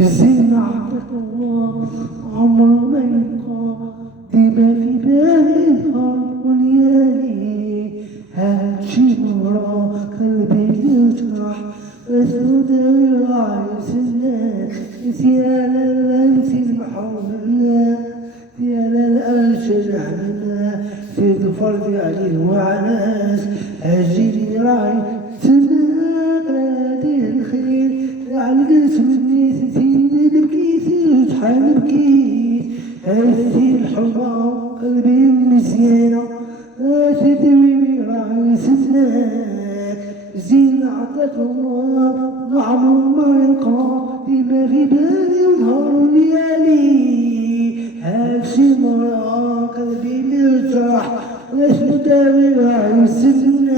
الزين عطاك الله عمره ما يبقى ديما في بالي نهار وليالي. هامشي ورا قلبي يجرح واسود راعي الناس يا لمس محولنا يا للأرش نحملنا سيد فرضي عليه وعناس أجيلي راعي سنة غادي الخير على القسم الناس سيدي البكيس وشحال بكيت هزي الحمى قلبي مزيانة سيدي بيبي راعي سناك زين عطاك الله عمره ما يلقى ديما في بالي ونهار وليالي. هالشي مرة قلبي مرتاح واش نداوي راعي سناك